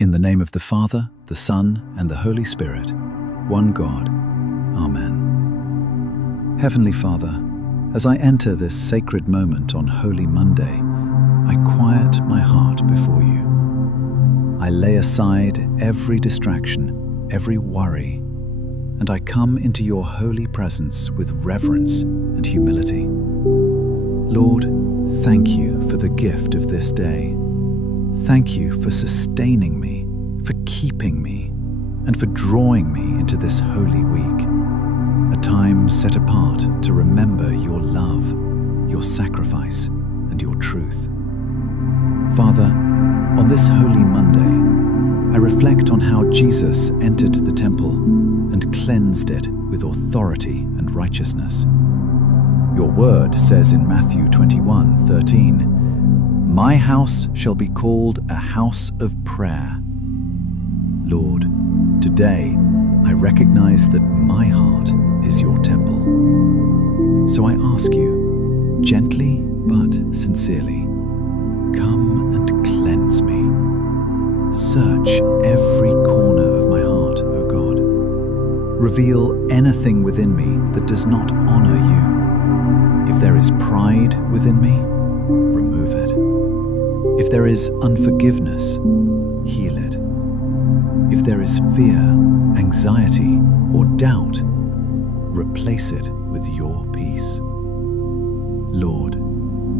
In the name of the Father, the Son, and the Holy Spirit, one God. Amen. Heavenly Father, as I enter this sacred moment on Holy Monday, I quiet my heart before you. I lay aside every distraction, every worry, and I come into your holy presence with reverence and humility. Lord, thank you for the gift of this day. Thank you for sustaining me, for keeping me, and for drawing me into this holy week, a time set apart to remember your love, your sacrifice, and your truth. Father, on this Holy Monday, I reflect on how Jesus entered the temple and cleansed it with authority and righteousness. Your word says in Matthew 21:13, "My house shall be called a house of prayer." Lord, today I recognize that my heart is your temple. So I ask you, gently but sincerely, come and cleanse me. Search every corner of my heart, O God. Reveal anything within me that does not honor you. If there is pride within me, remove it. If there is unforgiveness, heal it. If there is fear, anxiety, or doubt, replace it with your peace. Lord,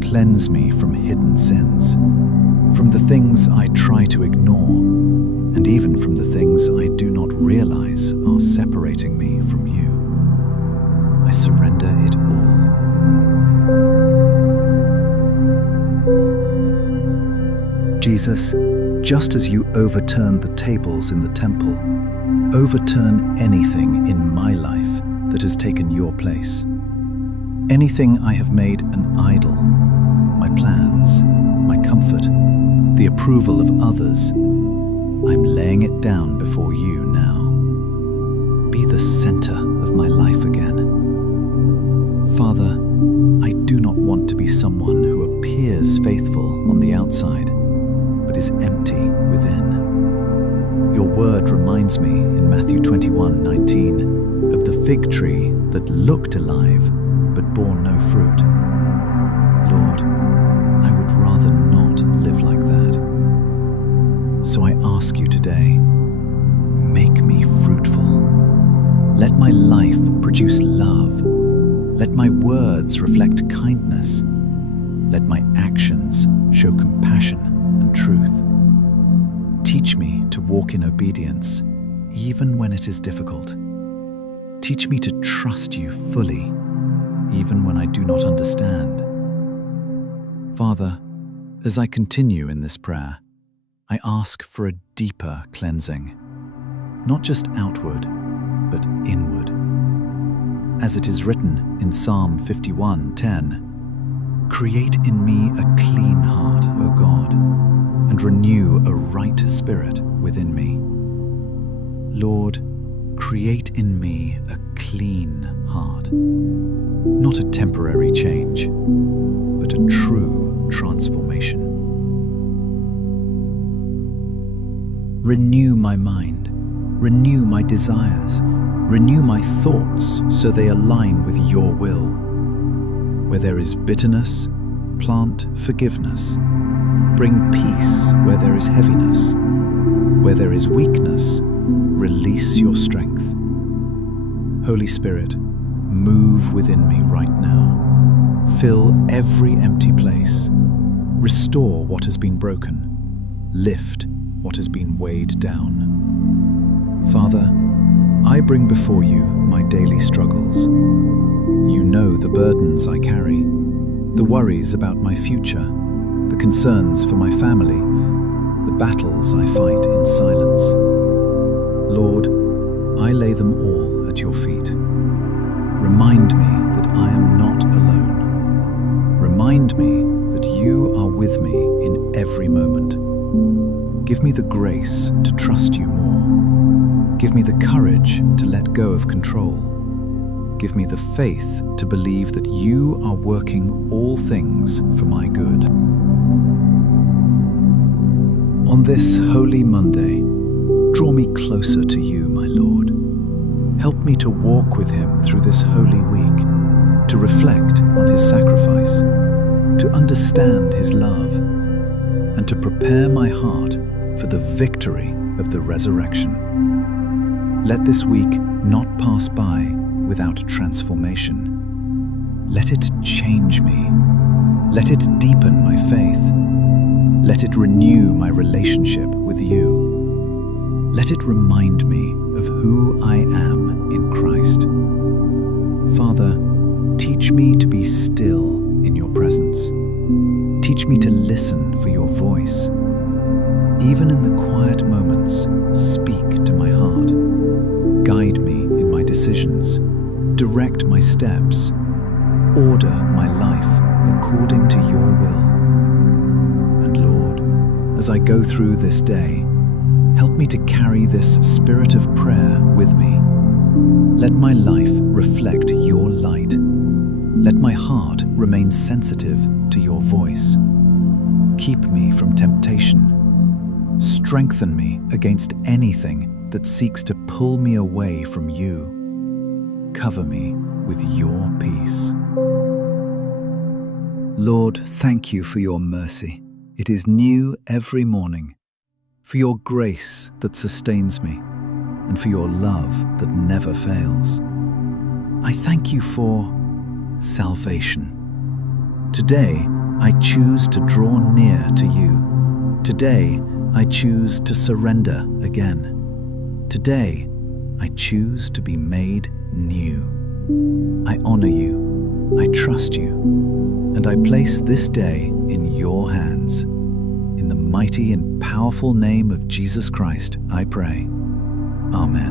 cleanse me from hidden sins, from the things I try to ignore, and even from the things I do not realize are separating me from you. I surrender it all. Jesus, just as you overturned the tables in the temple, overturn anything in my life that has taken your place. Anything I have made an idol, my plans, my comfort, the approval of others, I'm laying it down before you now. Be the center of my life again. Father, I do not want to be someone who appears faithful on the outside, but is empty within. Your word reminds me in Matthew 21:19 of the fig tree that looked alive but bore no fruit. Lord, I would rather not live like that. So I ask you today, make me fruitful. Let my life produce love. Let my words reflect kindness. Let my actions show compassion and truth. Teach me to walk in obedience, even when it is difficult. Teach me to trust you fully, even when I do not understand. Father, as I continue in this prayer, I ask for a deeper cleansing, not just outward, but inward. As it is written in Psalm 51:10, "Create in me a clean heart, O God, and renew a right spirit within me." Lord, create in me a clean heart, not a temporary change, but a true transformation. Renew my mind, renew my desires, renew my thoughts so they align with your will. Where there is bitterness, plant forgiveness. Bring peace where there is heaviness. Where there is weakness, release your strength. Holy Spirit, move within me right now. Fill every empty place. Restore what has been broken. Lift what has been weighed down. Father, I bring before you my daily struggles. You know the burdens I carry, the worries about my future, the concerns for my family, the battles I fight in silence. Lord, I lay them all at your feet. Remind me that I am not alone. Remind me that you are with me in every moment. Give me the grace to trust you more. Give me the courage to let go of control. Give me the faith to believe that you are working all things for my good. On this Holy Monday, Draw me closer to you, my Lord. Help me to walk with him through this holy week, to reflect on his sacrifice, to understand his love, and to prepare my heart for the victory of the resurrection. Let this week not pass by without transformation. Let it change me. Let it deepen my faith. Let it renew my relationship with you. Let it remind me of who I am in Christ. Father, teach me to be still in your presence. Teach me to listen for your voice. Even in the quiet moments, speak to my heart. Guide me in my decisions. Direct my steps. Order my life according to your will. And Lord, as I go through this day, help me to carry this spirit of prayer with me. Let my life reflect your light. Let my heart remain sensitive to your voice. Keep me from temptation. Strengthen me against anything that seeks to pull me away from you. Cover me with your peace. Lord, thank you for your mercy. It is new every morning. For your grace that sustains me, and for your love that never fails. I thank you for salvation. Today, I choose to draw near to you. Today, I choose to surrender again. Today, I choose to be made new. I honor you, I trust you, and I place this day in your hands. In the mighty and powerful name of Jesus Christ, I pray. Amen.